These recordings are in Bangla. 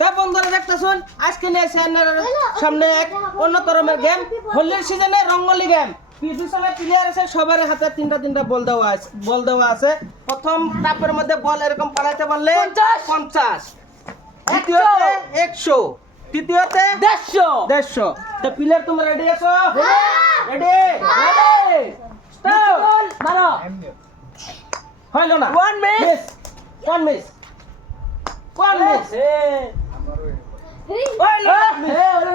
তা বন্ধুরা দেখতেছুন আজকে নিয়ে এসে সামনে এক অন্যতম গেম হোলির সিজনে রঙ্গলি গেম। পিছনে প্লেয়ার আছে, সবার হাতে তিনটা বল দেওয়া আছে। প্রথম টাপের মধ্যে বল এরকম পালাইতে পারলে 50, দ্বিতীয়তে 100, তৃতীয়তে 150। তো প্লেয়ার তোমরা রেডি আছো? Ready start. মারো। হইলো না, 1 মিস।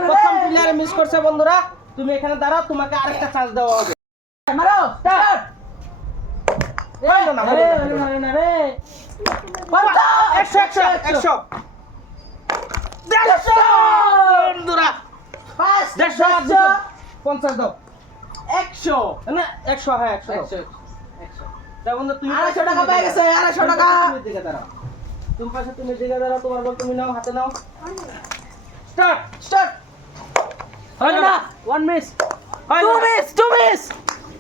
প্রথম প্লেয়ার মিস করছে। বন্ধুরা তুমি এখানে দাঁড়াও, তোমাকে আরেকটা চান্স দেওয়া হবে। মারো স্টার্ট। হইলো না রে। 100 বন্ধুরা 50 দাও। 100 না 100, হ্যাঁ 100। দাও বন্ধু, তুমি 250 টাকা পেয়ে গেছে। 250 টাকা। তুমি দিকে দাঁড়াও, তুমি দিকে দাঁড়াও, তোমার বল তুমি নাও, হাতে নাও। স্টার্ট। হইলো না, 1 মিস। 2 মিস।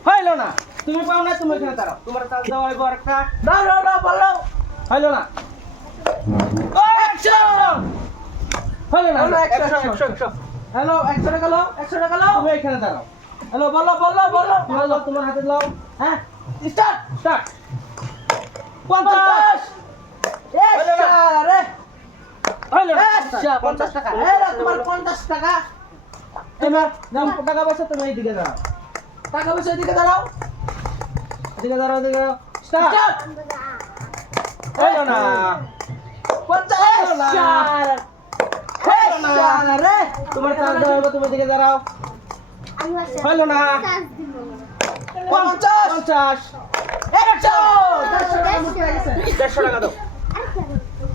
হইলো না, তুমি পাও না, তুমি এখানে দাঁড়াও, তোমার চান্স দাও হইবো আরেকটা। দাও বলো। হইলো না। 100 হইলো না। 100 হ্যালো 100 টাকা নাও, 100 টাকা নাও, তুমি এখানে দাঁড়াও। হ্যালো বলো। তোমার হাতে নাও। হ্যাঁ স্টার্ট। 50। আরে হইলো না। 50 টাকা। তোমার 50 টাকা। এবার নাম টাকা পয়সা তুমি এইদিকে দাঁড়াও, টাকা পয়সা এদিকে দাঁড়াও। স্টার্ট। হইলো না। 50 রে, তোমার চান্স দেওয়া হবে, তুমি এদিকে দাঁড়াও। হইলো না। 50 100 150 টাকা দাও।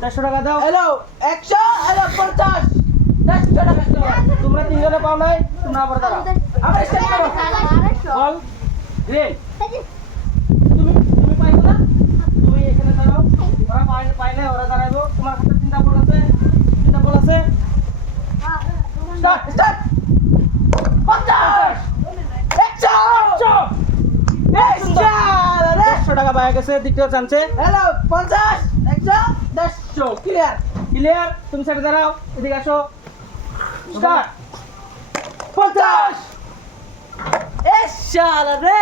100 টাকা দাও। হ্যালো 100, হ্যালো 50 100 টাকা। তোমরা তিনজনে পাও নাই, তোমরা আবার দাঁড়াও। আবার স্টার্ট করো। বল গ্রিন। তুমি পাইছো না, তুমি এখানে দাঁড়াও। ওরা পাইলে ওরা দাঁড়াইবো। তোমার হাতে তিনটা বল আছে। স্টার্ট। 50 100 100 টাকা পাওয়া গেছে দ্বিতীয় চান্সে। Hello 50 100 150 clear. তুমি সাইডে দাঁড়াও, এদিকে আসো। স্টার্ট। 50 রে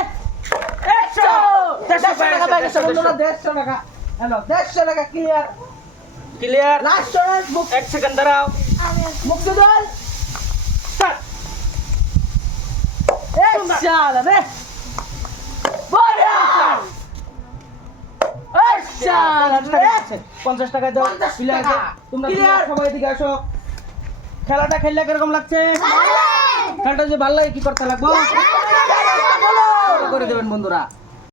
100 টাকা পাওয়া গেছে বন্ধুরা। 150 টাকা। হ্যালো 150 টাকা ক্লিয়ার। Last chance. মুখ 1 সেকেন্ড দাঁড়াও, মুখ দিন। স্টার্ট। রে 50 টাকা দাও। তোমরা সবাই এদিকে আসো। খেলাটা খেললে কিরকম লাগছে? খেলাটা যে ভালো লাগে কি করতে লাগবো করে দেবেন বন্ধুরা।